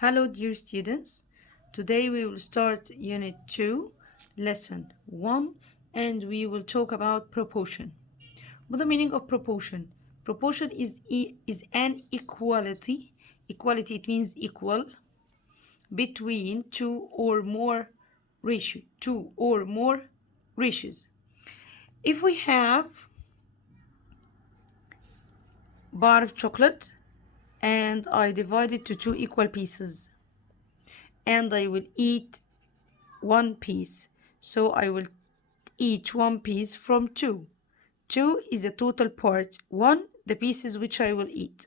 Hello, dear students. Today we will start Unit 2, Lesson 1, and we will talk about proportion. What the meaning of proportion? Proportion is an equality. Equality, it means equal between two or more ratios. If we have bar of chocolate and I divide it to two equal pieces, and I will eat one piece. So I will eat one piece from two. Two is the total part, one the pieces which I will eat.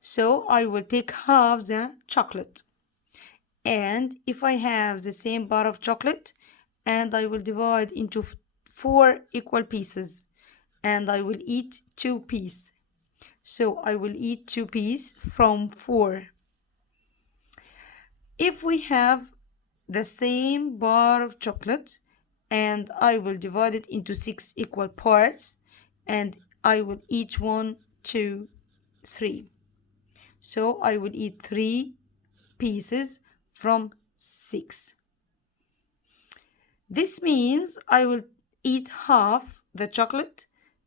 So I will take half the chocolate. And if I have the same bar of chocolate, and I will divide into four equal pieces, and I will eat two pieces. So I will eat two pieces from four. If we have the same bar of chocolate, and I will divide it into six equal parts, and I will eat one, two, three. So I will eat three pieces from six. This means I will eat half the chocolate.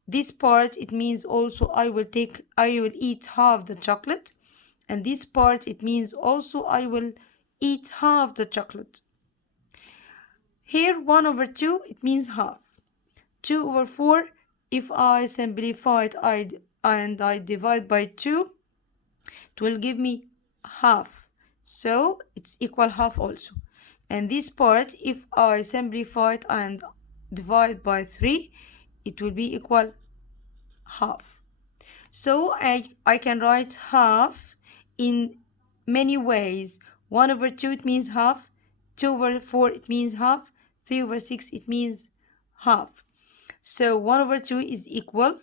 This part, it means also I will eat half the chocolate. And this part, it means also I will eat half the chocolate. Here 1 over 2, it means half. 2 over 4, if I simplify it and I divide by 2, it will give me half. So it's equal half also. And this part, if I simplify it and divide by 3, it will be equal half. So I can write half in many ways. 1 over 2, it means half. 2 over 4, it means half. 3 over 6, it means half. So 1 over 2 is equal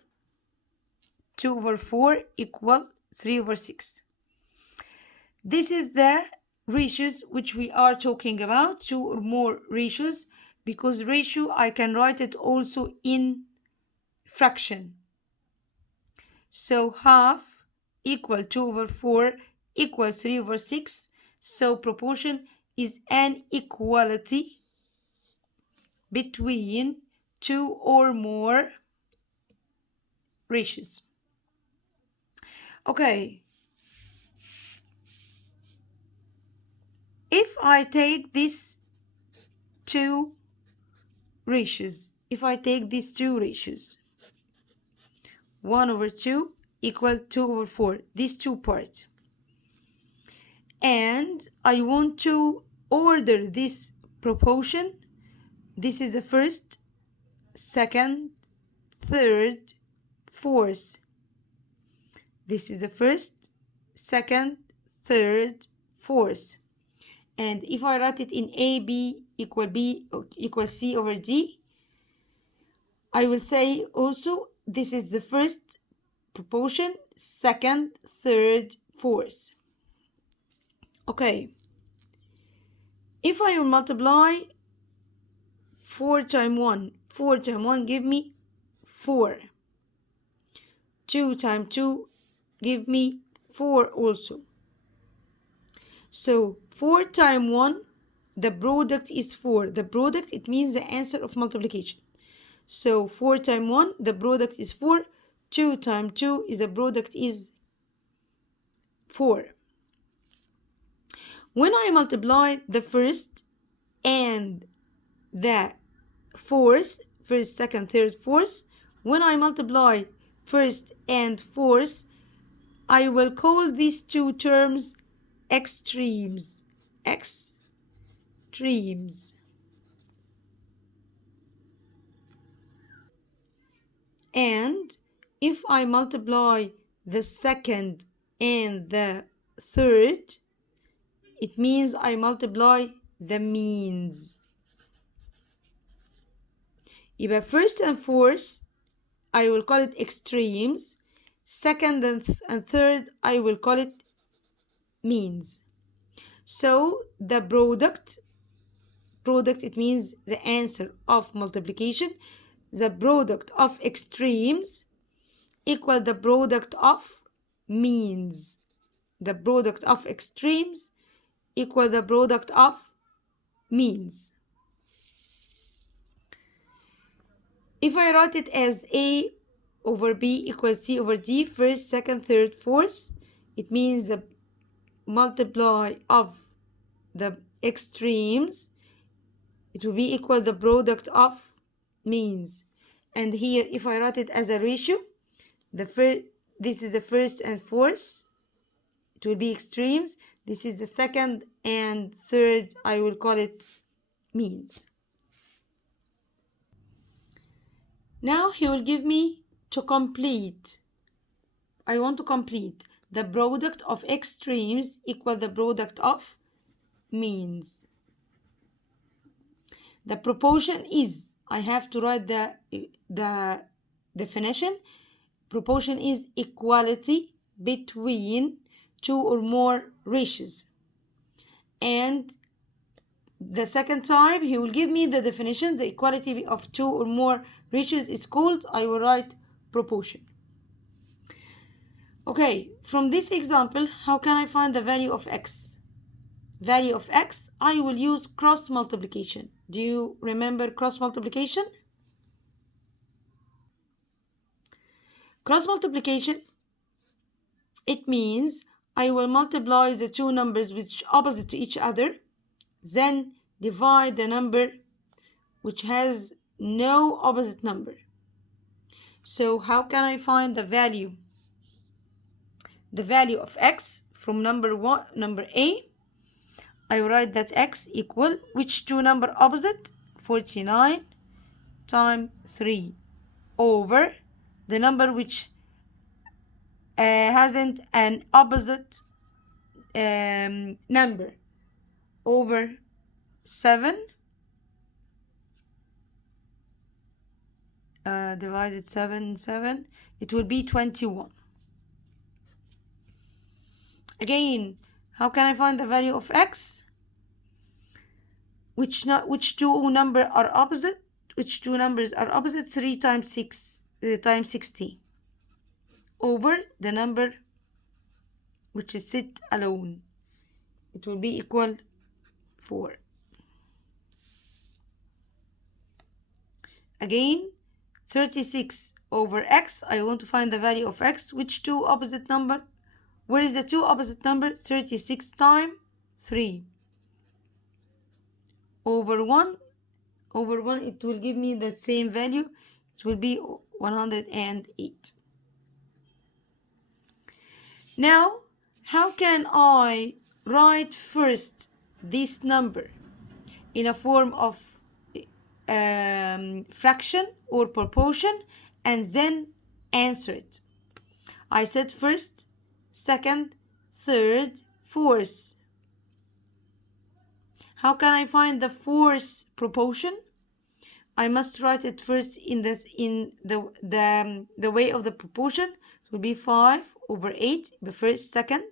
2 over 4 equal 3 over 6. This is the ratios which we are talking about, two or more ratios, because ratio I can write it also in fraction. So half equal 2 over 4 equal 3 over 6. So proportion is an equality between two or more ratios. Okay. If I take these two ratios, 1 over 2 equal 2 over 4, these two parts, and I want to order this proportion, this is the first, second, third, fourth. This is the first, second, third, fourth. And if I write it in B equal C over D, I will say also this is the first proportion, second, third, fourth. Okay. If I will multiply 4 times 1, 4 times 1 give me 4. 2 times 2 give me 4 also. So 4 times 1, the product is 4. The product, it means the answer of multiplication. So 4 times 1, the product is 4. 2 times 2 is the product is 4. When I multiply the first and the fourth, first, second, third, fourth, when I multiply first and fourth, I will call these two terms extremes. Extremes. And if I multiply the second and the third, it means I multiply the means. يبقى first and fourth I will call it extremes. Second and third I will call it means. So the product, it means the answer of multiplication. The product of extremes equal the product of means. the product of extremes equal the product of means. If I write it as A over B equals C over D, first, second, third, fourth, it means the multiply of the extremes, it will be equal the product of means. And here, if I write it as a ratio, this is the first and fourth, it will be extremes. This is the second and third, I will call it means. Now he will give me to complete. I want to complete the product of extremes equal the product of means. The proportion is, I have to write the definition. Proportion is equality between two or more ratios. And the second time he will give me the definition. The equality of two or more ratios is called, I will write proportion. Okay, from this example, how can I find the value of x? Value of x, I will use cross multiplication. Do you remember cross multiplication? Cross multiplication, it means I will multiply the two numbers which are opposite to each other, then divide the number which has no opposite number. So how can I find the value? The value of x from number A, I write that x equal which two number opposite? 49 times 3 over the number which hasn't an opposite number, over 7 divided 7, it will be 21. Again, how can I find the value of x? Which two numbers are opposite? Which two numbers are opposite? 3 times 6 times 60 over the number which is sit alone. It will be equal 4. Again, 36 over x. I want to find the value of x. Which two opposite number? Where is the two opposite number? 36 times 3 over 1. Over 1, it will give me the same value. It will be 108. Now, how can I write first this number in a form of fraction or proportion and then answer it? I said first, second, third, fourth. How can I find the fourth proportion? I must write it first in the way of the proportion. It will be 5 over 8, the first, second,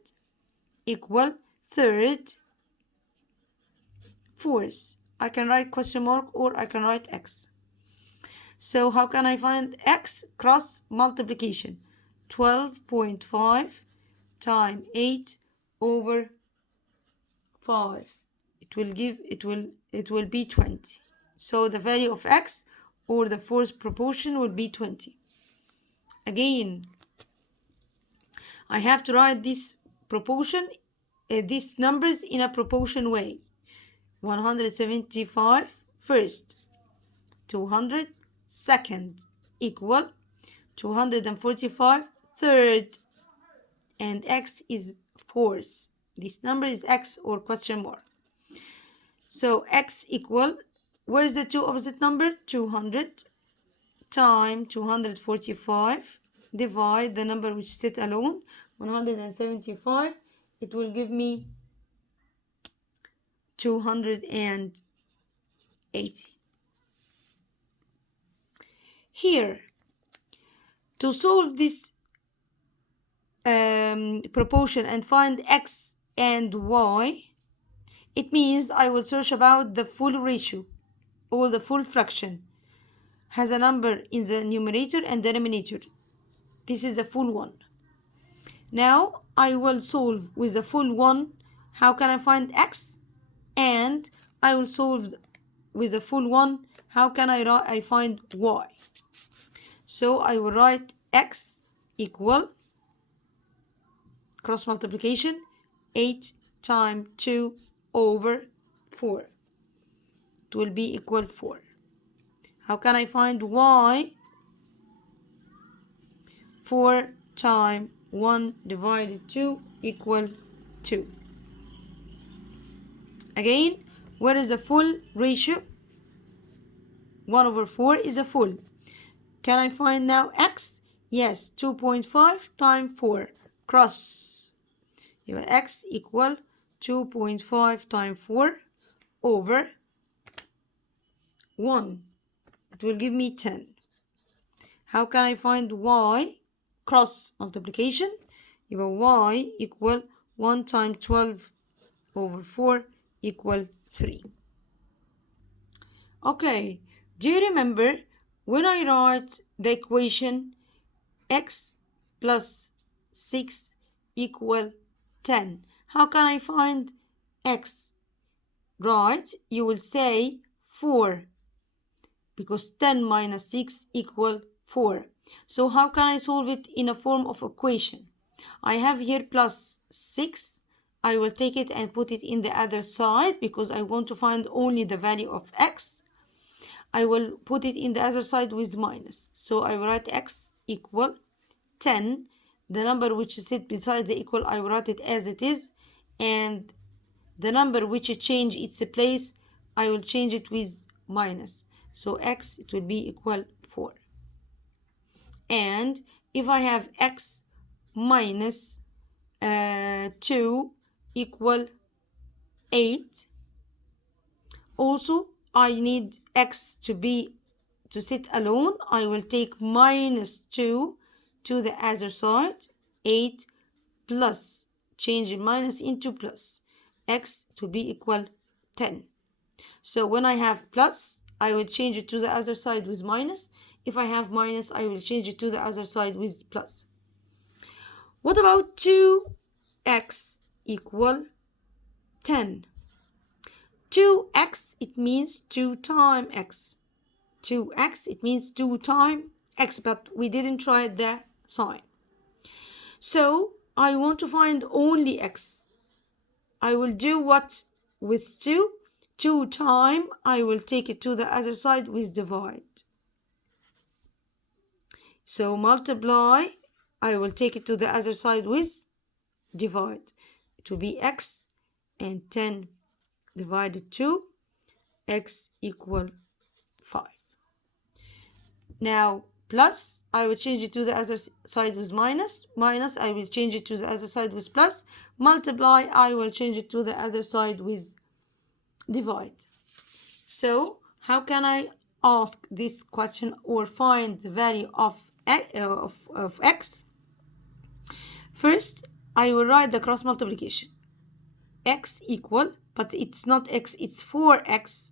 equal third, fourth. I can write question mark or I can write x. So how can I find x? Cross multiplication. 12.5 times 8 over 5. It will be 20. So the value of x or the fourth proportion will be 20. Again, I have to write this proportion, these numbers in a proportion way. 175 first, 200 second, equal 245 third, and x is fourth. This number is x or question mark. So x equal, where is the two opposite number? 200 times 245, divide the number which sit alone, 175. It will give me 280. Here, to solve this proportion and find x and y, it means I will search about the full ratio or the full fraction. Has a number in the numerator and denominator. This is the full one. Now I will solve with the full one. How can I find x? And I will solve with the full one. How can I find y? So I will write x equal cross multiplication 8 times 2 over 4. It will be equal 4. How can I find y? 4 times 1 divided 2 equal 2. Again, what is the full ratio? 1 over 4 is a full. Can I find now x? Yes, 2.5 times 4. Cross. X equal 2.5 times 4 over 1. It will give me 10. How can I find y? Cross multiplication. Y equal 1 times 12 over 4 equal 3. Okay, do you remember when I write the equation x plus 6 equal 10? How can I find x? Right, you will say 4 because 10 minus 6 equal 4. So how can I solve it in a form of equation? I have here plus 6. I will take it and put it in the other side because I want to find only the value of x. I will put it in the other side with minus. So I will write x equal 10. The number which is sit beside the equal, I will write it as it is. And the number which change its place, I will change it with minus. So x, it will be equal 4. And if I have x minus 2 equal 8, also I need x to sit alone. I will take minus 2 to the other side. 8 plus, change minus into plus. X to be equal 10. So when I have plus, I will change it to the other side with minus. If I have minus, I will change it to the other side with plus. What about 2x equal 10? 2x, it means 2 times x. 2x, it means 2 times x, but we didn't try the sign. So I want to find only x. I will do what with 2? 2 times, I will take it to the other side with divide. So multiply, I will take it to the other side with divide. It will be x and 10 divided 2, x equal 5. Now plus, I will change it to the other side with minus. Minus, I will change it to the other side with plus. Multiply, I will change it to the other side with divide. So how can I ask this question or find the value of x? First, I will write the cross multiplication. X equal, but it's not x, it's 4x.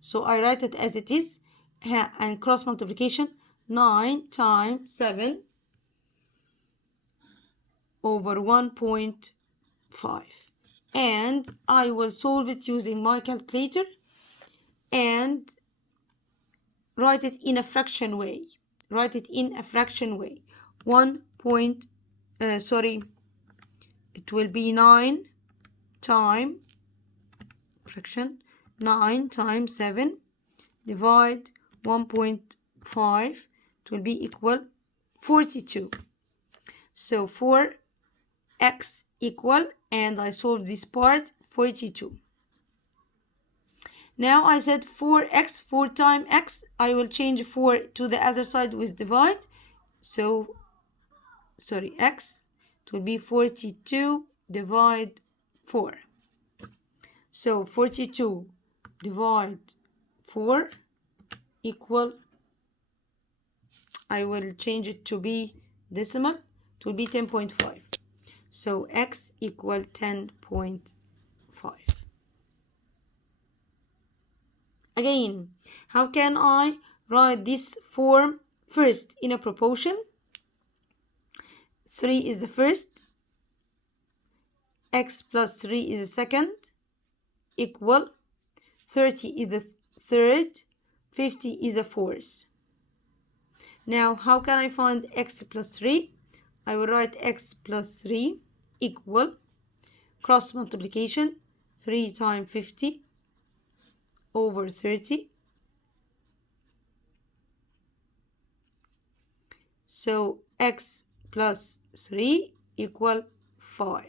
So I write it as it is, and cross multiplication 9 times 7 over 1.5. And I will solve it using my calculator and write it in a fraction way. Write it in a fraction way. It will be 9 times fraction 9 times 7 divide 1.5. It will be equal 42. So 4x equal, and I solve this part, 42. Now I said 4x, 4 times x. I will change 4 to the other side with divide. So, x, it will be 42 divide 4. So 42 divide 4 equal, I will change it to be decimal. It will be 10.5. So x equal 10.5. Again, how can I write this form? First, in a proportion. 3 is the first. x plus 3 is the second, equal 30 is the third, 50 is the fourth. Now, how can I find x plus 3? I will write x plus 3 equal cross multiplication 3 times 50 over 30. So x plus 3 equal 5.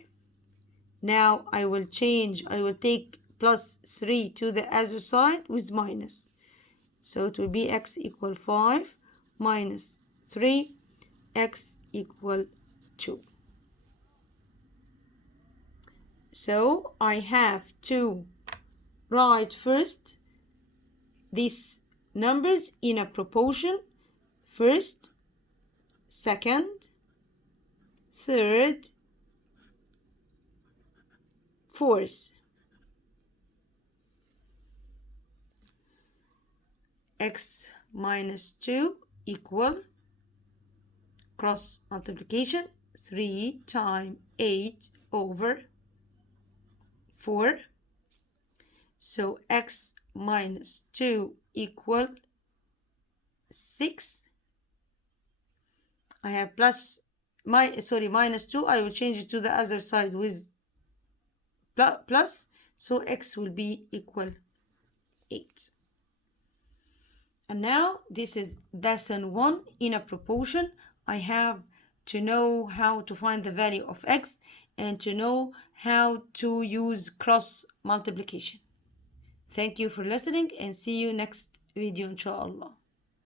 Now I will take plus 3 to the other side with minus. So it will be x equal 5 minus 3, x equal 2. So I have to write first these numbers in a proportion. First, second, third, fourth. X minus 2 equal cross multiplication 3 times 8 over 4. So x minus 2 equal 6. I have minus 2. I will change it to the other side with plus. So x will be equal 8. And now this is lesson 1 in a proportion. I have to know how to find the value of x and to know how to use cross multiplication. Thank you for listening and see you next video inshallah.